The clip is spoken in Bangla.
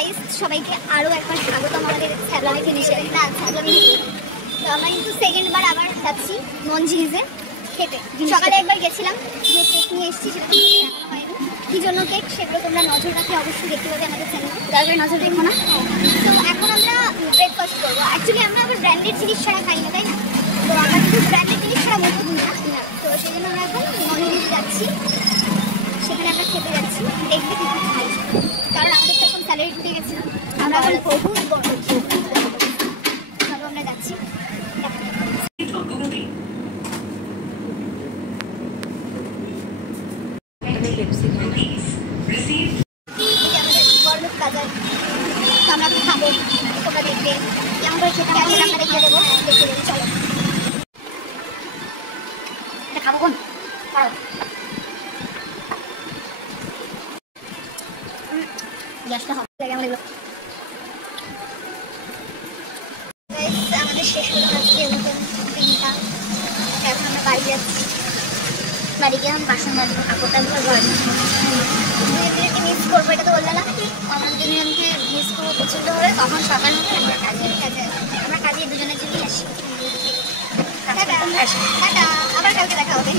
গাইস সবাইকে আরো একবার স্বাগতম আমাদের স্যাবলামি ফিনিশে। না স্যাবলামি তো আমরা কিন্তু সেকেন্ডবার আবার যাচ্ছি মনজিনিসে খেতে। সকালে একবার গেছিলাম, যে কেক নিয়ে এসেছি সেটা দেখানো হয়নি। কি জন্য কেক সেগুলো তোমরা নজর রাখলে অবশ্যই দেখতে পাবে আমাদের চ্যানেলে, দয়া করে নজর রেখো না। তো এখন আমরা ব্রেকফাস্ট করবো। অ্যাকচুয়ালি আমরা আবার ব্র্যান্ডেড জিনিস ছাড়া খাই না, তাই না? তো আমরা কিন্তু ব্র্যান্ডেড জিনিস ছাড়া মুখে দিই না। তো সেই জন্য আমরা এখন মনজিনিস যাচ্ছি, সেখানে আমরা খেতে যাচ্ছি। দেখবে কি খাই, কারণ আমাদের তো এখন স্যালারি ঢুকে গেছে, আমরা এখন বহুত বড় আমরা যাচ্ছি। আমরা খাবো, তোমরা দেখবে কেমন করে খেতে গেলে আমরা দেখে দেবো, দেখে দেবো। চলো এটা খাবো কোন গ্যাসটা হবে কেমন লাগলো। আমাদের শেষ হলো আজকে মতন দিনটা। এখন আমরা বাড়ি যাচ্ছি, বাড়ি গিয়ে আমি বাসন মাজবো, কাপড়টাগুলো মিস করবো। এটা তো বললে না আমার জন্য আমাকে মিস করবো প্রচন্ড হবে। তখন সকাল হলে আমরা কাজে দুজনের জন্যই আসি। টাটা, আবার কালকে দেখা হবে।